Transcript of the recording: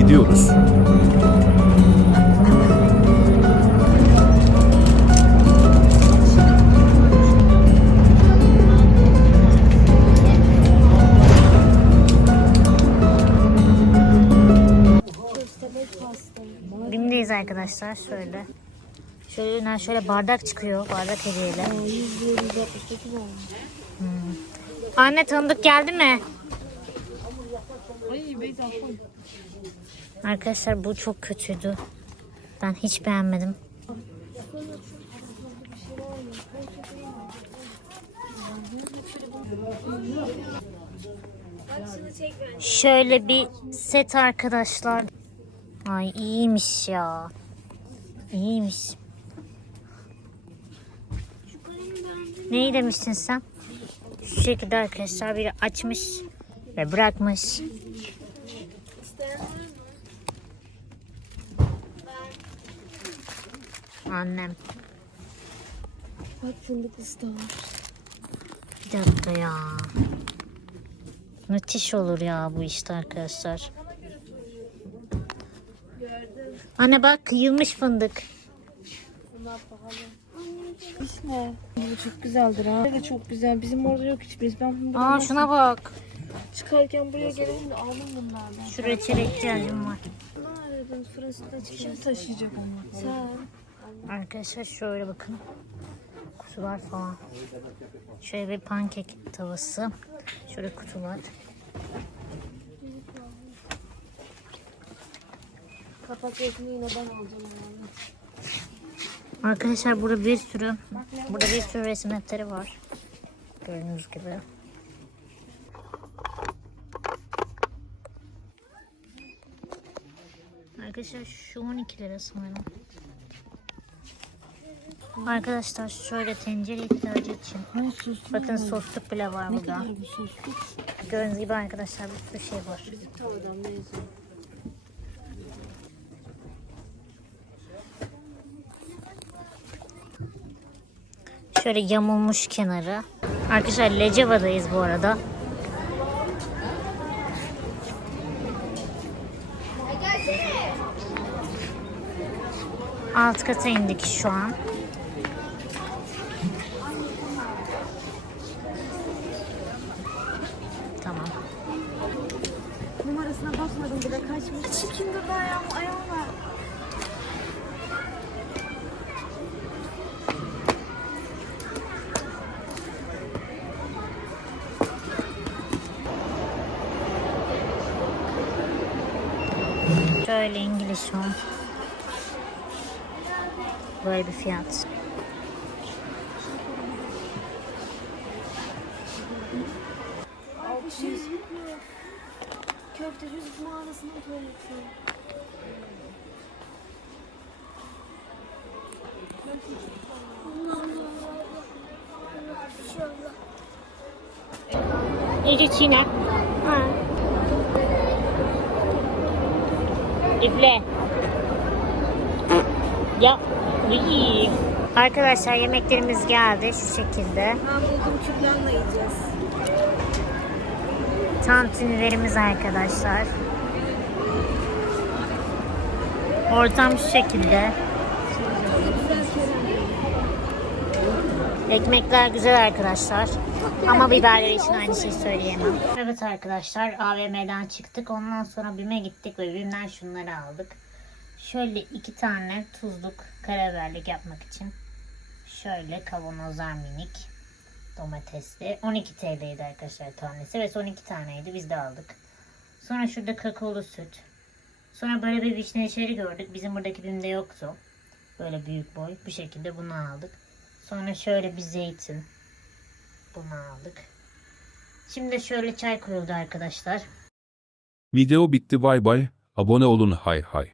gidiyoruz. Bim'deyiz arkadaşlar şöyle. Şöyle şöyle bardak çıkıyor. Bardak hediyeyle. 100 169 olmuş. Anne tanıdık geldi mi? Ay Beyza. Arkadaşlar bu çok kötüydü. Ben hiç beğenmedim. Şöyle bir set arkadaşlar. Ay iyiymiş ya. İyiymiş. Neyi demiştin sen? Şu şekilde arkadaşlar biri açmış ve bırakmış. Annem. Bak fındıklısı da var. Bir dakika ya. Müthiş olur ya bu işte arkadaşlar. Anne bak kıyılmış fındık. İsmi. Bu çok güzeldir ha. Bu da çok güzel. Bizim orada yok hiçbirisi. Ben bunu Aa şuna bak. çıkarken buraya gelelim de aldım bunlardan. Şu reçele ihtiyacım var. Ne aradın? Fırasında Kim taşıyacak onu? Sen. Arkadaşlar şöyle bakın. Kutular falan. Şöyle bir pankek tavası. Şöyle kutular. Arkadaşlar burada bir sürü burada bir sürü resim defteri var. Gördüğünüz gibi. Arkadaşlar şu 12 lira sanırım. Arkadaşlar şöyle tencere ihtiyacı için. Bakın sosluk bile var Ne burada. kadar sos? Gördüğünüz gibi arkadaşlar bir sürü şey var. Tavadan. Şöyle yamulmuş kenarı. Arkadaşlar Leceva'dayız bu arada. Alt kata indik şu an. Numarasına bakmadım bile kaçmış. Çirkin de ayağım, ayağım var. Şöyle İngiliz Home. Böyle bir fiyat. Şey Köfteci Yusuf mağarasının tuvaleti. İyice çiğne. Ha. Üfle. Ya. iyi. Arkadaşlar yemeklerimiz geldi şu şekilde. Ben buldum küplenle yiyeceğiz. Tantunilerimiz arkadaşlar. Ortam şu şekilde. Ekmekler güzel arkadaşlar. Ama biberleri için aynı şeyi söyleyemem. Evet arkadaşlar AVM'den çıktık. Ondan sonra BİM'e gittik ve BİM'den şunları aldık. Şöyle iki tane tuzluk karabiberlik yapmak için. Şöyle kavanozlar minik domatesli. 12 TL'ydi arkadaşlar tanesi ve son 2 taneydi biz de aldık. Sonra şurada kakaolu süt. Sonra böyle bir vişne içeri gördük. Bizim buradaki BİM'de yoktu. Böyle büyük boy. Bu şekilde bunu aldık. Sonra şöyle bir zeytin. Bunu aldık. Şimdi şöyle çay koyuldu arkadaşlar. Video bitti bay bay. Abone olun hay hay.